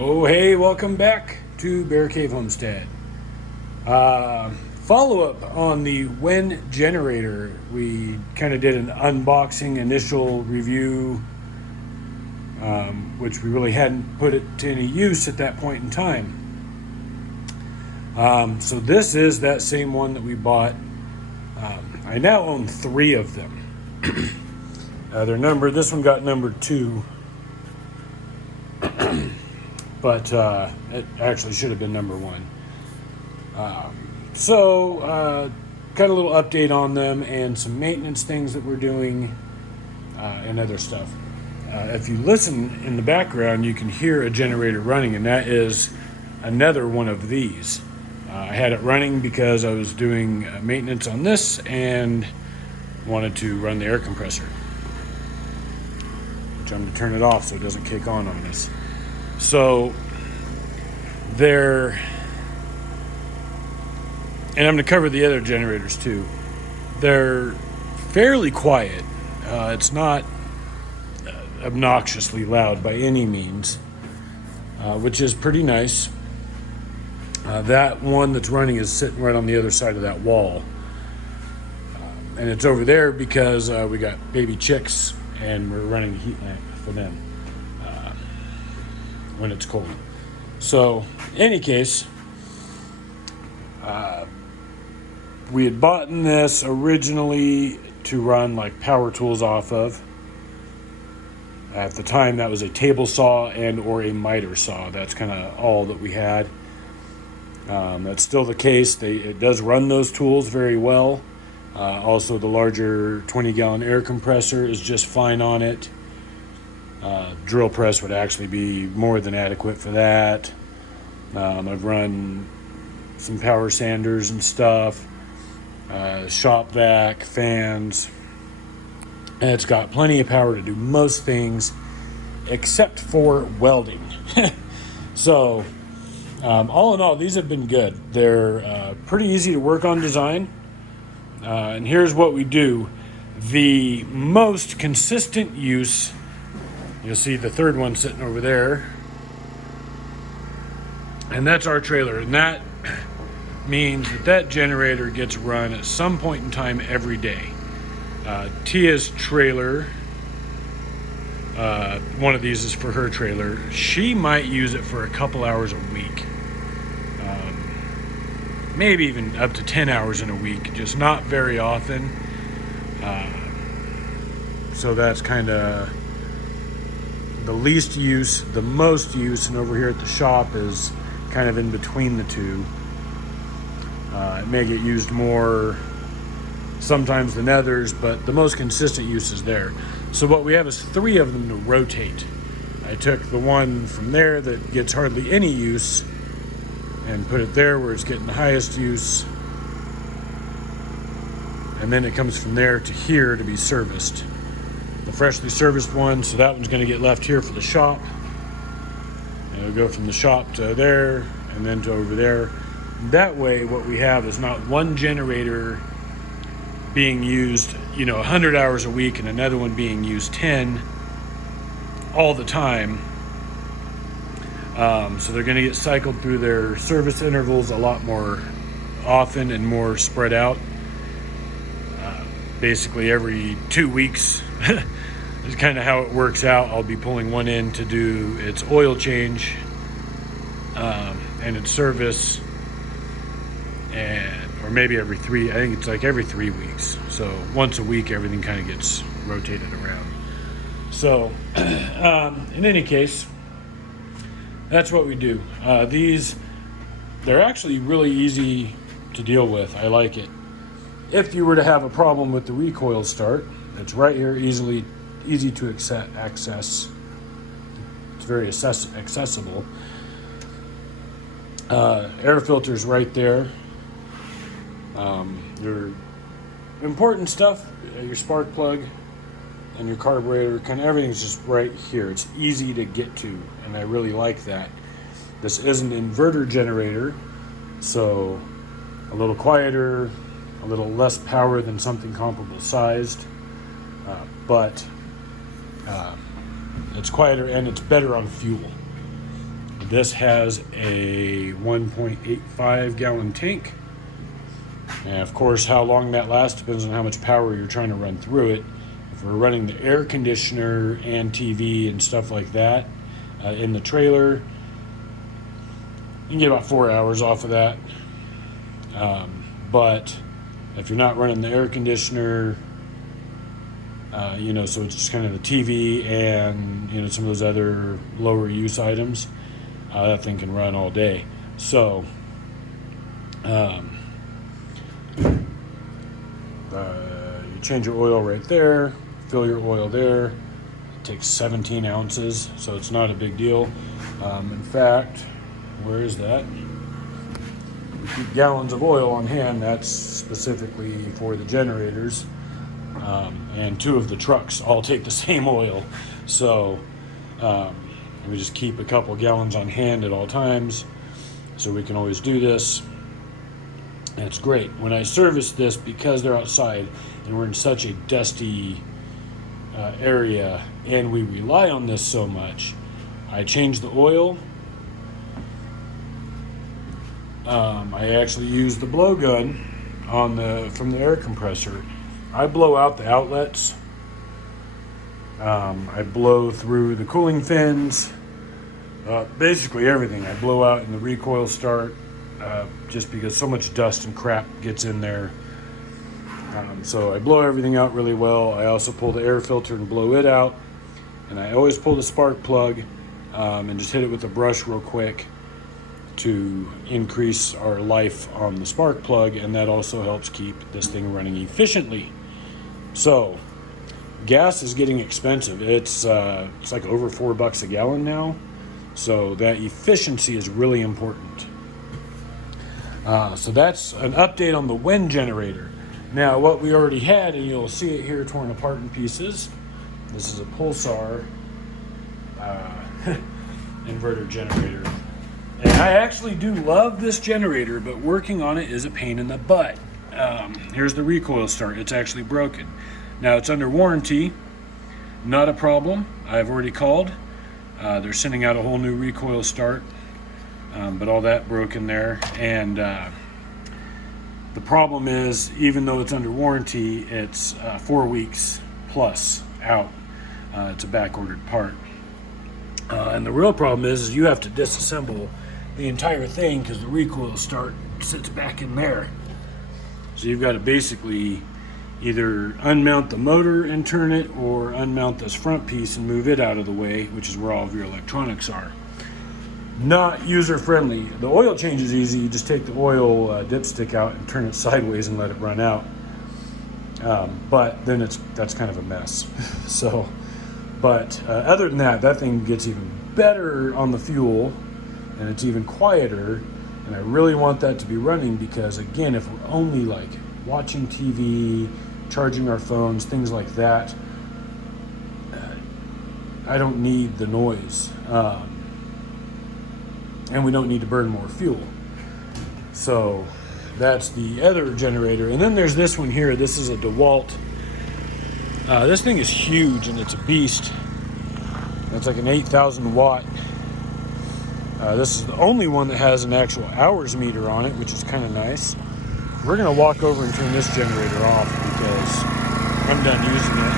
Oh, hey, welcome back to Bear Cave Homestead. Follow-up on the Wen generator. We kind of did an unboxing initial review, which we really hadn't put it to any use at that point in time. So this is that same one that we bought. I now own 3 of them. They're numbered. This one got number 2. But it actually should have been number 1. Kind of a little update on them and some maintenance things that we're doing and other stuff. If you listen in the background, you can hear a generator running, and that is another one of these. I had it running because I was doing maintenance on this and wanted to run the air compressor. Which I'm going to turn it off so it doesn't kick on us. So they're, and I'm going to cover the other generators too. They're fairly quiet. It's not obnoxiously loud by any means, which is pretty nice. That one that's running is sitting right on the other side of that wall. And it's over there because we got baby chicks and we're running a heat lamp for them when it's cold. So, in any case, we had bought this originally to run like power tools off of. At the time, that was a table saw and or a miter saw. That's kind of all that we had. That's still the case. It does run those tools very well. Also, the larger 20-gallon air compressor is just fine on it. Drill press would actually be more than adequate for that. I've run some power sanders and stuff, shop vac, fans, and it's got plenty of power to do most things except for welding. So, all in all, these have been good. They're pretty easy to work on design. And here's what we do. The most consistent use, you'll see the third one sitting over there, and that's our trailer. And that means that generator gets run at some point in time every day. Tia's trailer, one of these is for her trailer. She might use it for a couple hours a week. Maybe even up to 10 hours in a week, just not very often. So that's kind of the least use. The most use, and over here at the shop is kind of in between the two. It may get used more sometimes than others, but the most consistent use is there. So what we have is 3 of them to rotate. I took the one from there that gets hardly any use and put it there where it's getting the highest use. And then it comes from there to here to be serviced. The freshly serviced one, so that one's going to get left here for the shop. And it'll go from the shop to there and then to over there. That way what we have is not one generator being used, 100 hours a week and another one being used 10 all the time. So they're going to get cycled through their service intervals a lot more often and more spread out. Basically every 2 weeks is kind of how it works out. I'll be pulling one in to do its oil change and its service, or maybe every 3. I think it's like every 3 weeks. So once a week, everything kind of gets rotated around. So in any case, that's what we do. They're actually really easy to deal with. I like it. If you were to have a problem with the recoil start, it's right here, easy to access. It's very accessible. Air filter's right there. Your important stuff, your spark plug and your carburetor, kind of everything's just right here. It's easy to get to, and I really like that. This is an inverter generator, so a little quieter, a little less power than something comparable sized, but it's quieter and it's better on fuel. This has a 1.85 gallon tank. And of course, how long that lasts depends on how much power you're trying to run through it. If we're running the air conditioner and TV and stuff like that in the trailer, you can get about 4 hours off of that. But if you're not running the air conditioner, so it's just kind of the TV and, some of those other lower use items, that thing can run all day. So, you change your oil right there, fill your oil there. It takes 17 ounces, so it's not a big deal. In fact, where is that? We keep gallons of oil on hand. That's specifically for the generators. And 2 of the trucks all take the same oil. So we just keep a couple gallons on hand at all times, so we can always do this. And it's great. When I service this, because they're outside and we're in such a dusty area and we rely on this so much, I change the oil. I actually use the blowgun from the air compressor. I blow out the outlets. I blow through the cooling fins. Basically everything. I blow out in the recoil start, just because so much dust and crap gets in there. So I blow everything out really well. I also pull the air filter and blow it out. And I always pull the spark plug and just hit it with a brush real quick to increase our life on the spark plug, and that also helps keep this thing running efficiently. So gas is getting expensive. It's like over $4 a gallon now. So that efficiency is really important. So that's an update on the wind generator. Now, what we already had, and you'll see it here torn apart in pieces. This is a Pulsar inverter generator. And I actually do love this generator, but working on it is a pain in the butt. Here's the recoil start. It's actually broken. Now, it's under warranty. Not a problem. I've already called. They're sending out a whole new recoil start. But all that broke in there. And the problem is, even though it's under warranty, it's 4 weeks plus out. It's a back-ordered part. And the real problem is you have to disassemble the entire thing because the recoil start sits back in there. So you've got to basically either unmount the motor and turn it, or unmount this front piece and move it out of the way, which is where all of your electronics are. Not user-friendly. The oil change is easy. You just take the oil dipstick out and turn it sideways and let it run out. But then that's kind of a mess. So, but other than that, that thing gets even better on the fuel, and it's even quieter. And I really want that to be running because, again, if we're only like watching TV, charging our phones, things like that, I don't need the noise. And we don't need to burn more fuel. So that's the other generator. And then there's this one here. This is a Dewalt. This thing is huge and it's a beast. It's like an 8,000 watt. This is the only one that has an actual hours meter on it, which is kind of nice. We're gonna walk over and turn this generator off because I'm done using it.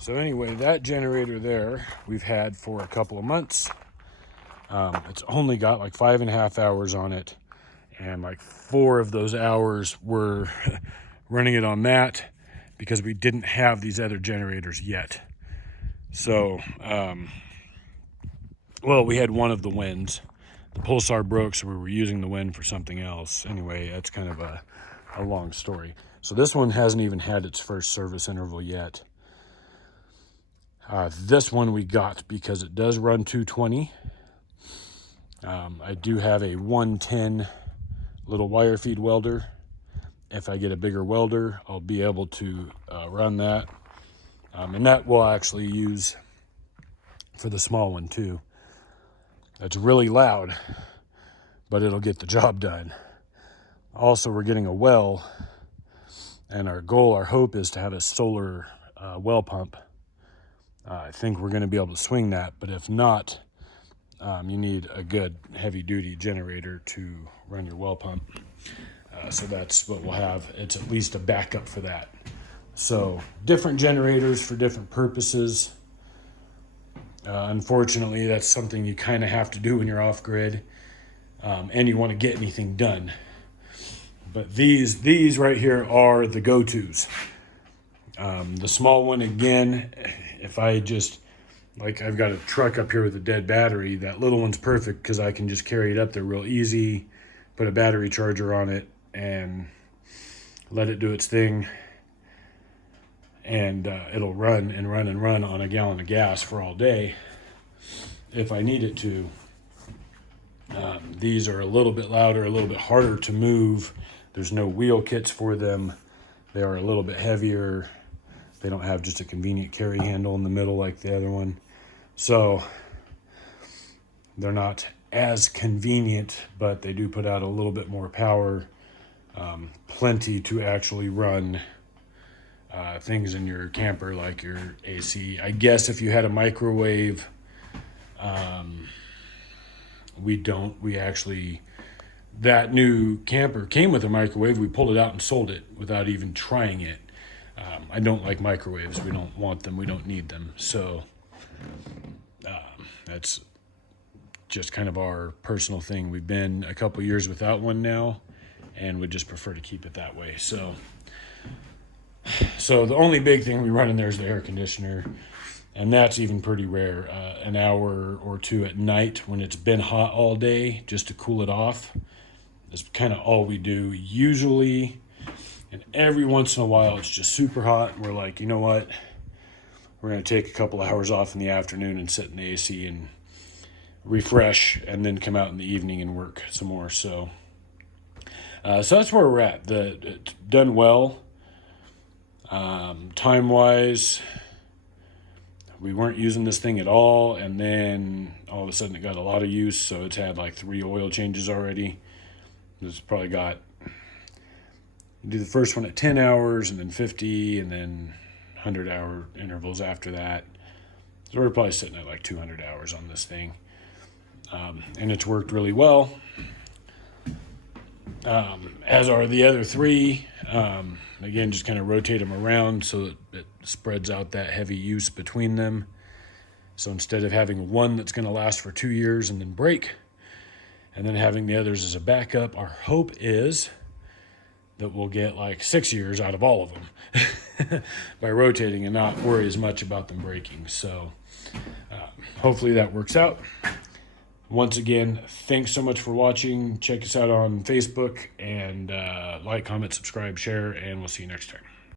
So anyway, that generator there we've had for a couple of months. It's only got like 5.5 hours on it, and like 4 of those hours were running it on that because we didn't have these other generators yet. So, well, we had one of the winds. The Pulsar broke, so we were using the wind for something else. Anyway, that's kind of a long story. So this one hasn't even had its first service interval yet. This one we got because it does run 220. I do have a 110 little wire feed welder. If I get a bigger welder, I'll be able to run that. And that will actually use for the small one too. It's really loud, but it'll get the job done. Also, we're getting a well And our goal, our hope is to have a solar well pump. I think we're going to be able to swing that, but if not, you need a good heavy-duty generator to run your well pump. So that's what we'll have. It's at least a backup for that. So different generators for different purposes. Unfortunately, that's something you kind of have to do when you're off-grid, and you want to get anything done. But these right here are the go-tos. The small one, again, if I just, like I've got a truck up here with a dead battery, that little one's perfect because I can just carry it up there real easy, put a battery charger on it, and let it do its thing. And it'll run and run and run on a gallon of gas for all day if I need it to. These are a little bit louder, a little bit harder to move. There's no wheel kits for them. They are a little bit heavier. They don't have just a convenient carry handle in the middle like the other one. So they're not as convenient, but they do put out a little bit more power. Plenty to actually run things in your camper like your AC. I guess if you had a microwave, we don't. We actually, that new camper came with a microwave. We pulled it out and sold it without even trying it. I don't like microwaves. We don't want them. We don't need them. So that's just kind of our personal thing. We've been a couple years without one now, and would just prefer to keep it that way. So the only big thing we run in there is the air conditioner, and that's even pretty rare. An hour or two at night when it's been hot all day, just to cool it off. That's kind of all we do usually. And every once in a while, it's just super hot, and we're like, you know what? We're going to take a couple hours off in the afternoon and sit in the AC and refresh, and then come out in the evening and work some more. So that's where we're at. It's done well. Time-wise, we weren't using this thing at all, and then all of a sudden it got a lot of use, so it's had like 3 oil changes already. It's probably got, you do the first one at 10 hours, and then 50, and then 100-hour intervals after that. So we're probably sitting at like 200 hours on this thing. And it's worked really well, as are the other 3. Again, just kind of rotate them around so that it spreads out that heavy use between them. So instead of having one that's going to last for 2 years and then break, and then having the others as a backup, our hope is that we'll get like 6 years out of all of them by rotating and not worry as much about them breaking. So hopefully that works out. Once again, thanks so much for watching. Check us out on Facebook, and like, comment, subscribe, share, and we'll see you next time.